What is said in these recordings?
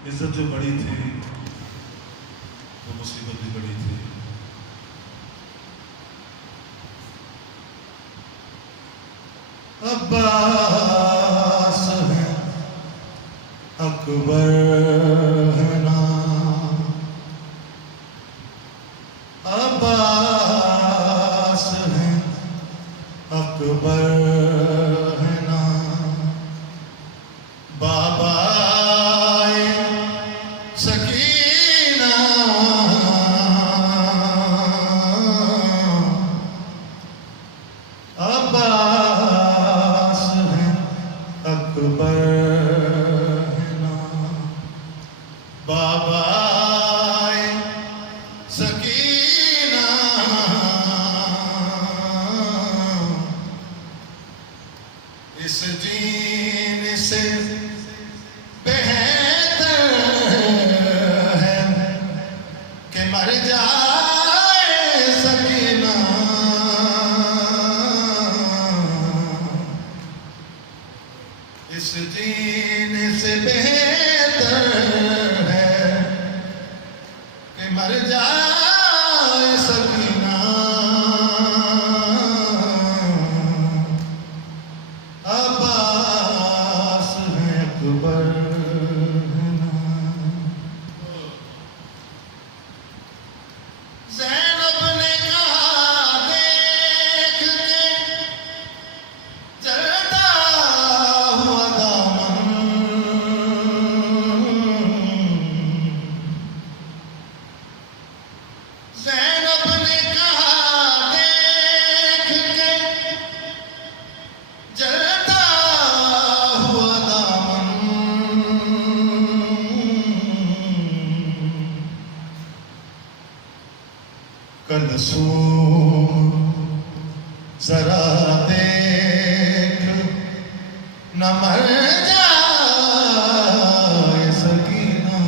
इज्जत जो बड़ी थी तो मुसीबत भी बड़ी थी। अब्बास है अकबर है नाम, अब्बास है अकबर है नाम, बाबा सकीना अब्बास है अकबर है नाम, बाबा सकीना इस जीन से बेहतर है कि मर जाए सकीना, इस जीन से बेहतर है कि मर जाए सकीना। अब्बास है अकबर है नाम। ज़ैनब ने कहा देख के जलता हुआ दामन, ज़ैनब ने कहा देख के जलता हुआ दामन, कलसूम जरा देख न मर जाए सकीना,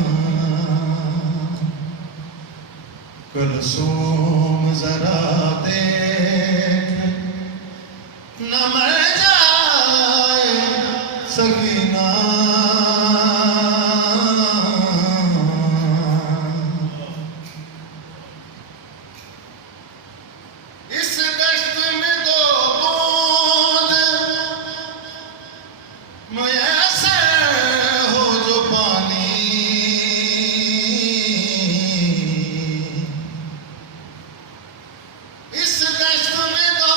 कलसूम जरा देख न मर जाए सकीना। इस दश्त में दो बूंद मुयस्सर हो जो पानी, इस दश्त में दो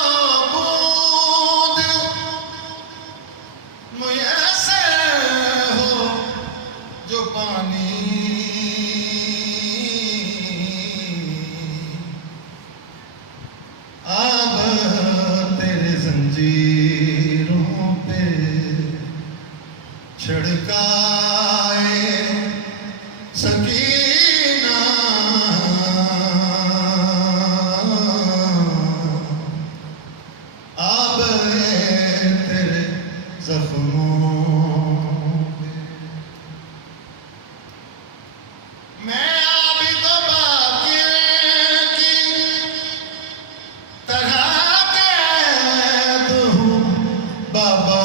बूंद मुयस्सर हो जो पानी, अब तेरे जंजीरों पे छिड़काए सकीना, अब तेरे जख्मों पे मैं आबिद व बाकिर की तरह कैद हूँ बाबा,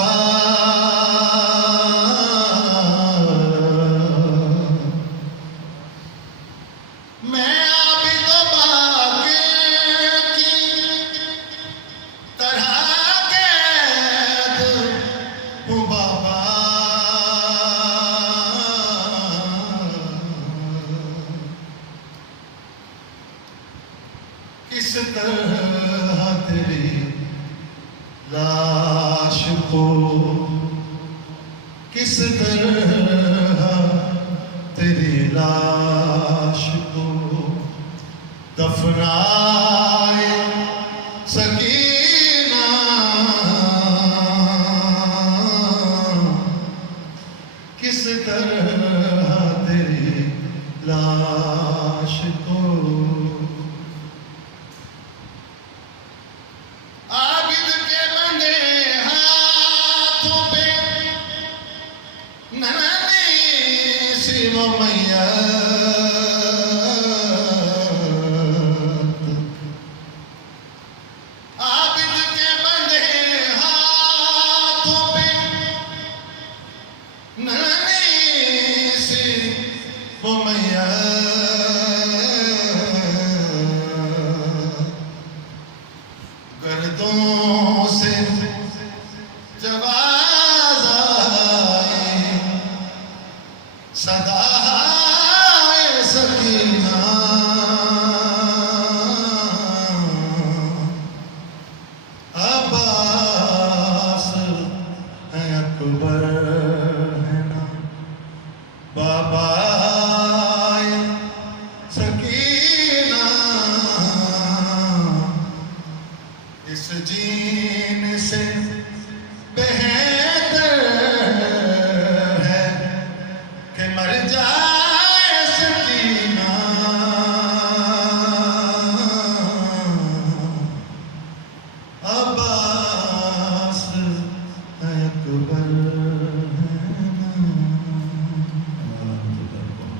मैं आबिद व बाकिर की तरह कैद हूँ बाबा। किस तरह तेरी लाश को, किस तरह तेरी लाश को दफनाए सकीना, किस तरह तेरी लाश को आबिद के बंधे हाथों पे नन्ही सी वो मैयत, आबिद के बंधे हाथों पे नन्ही सी वो मैया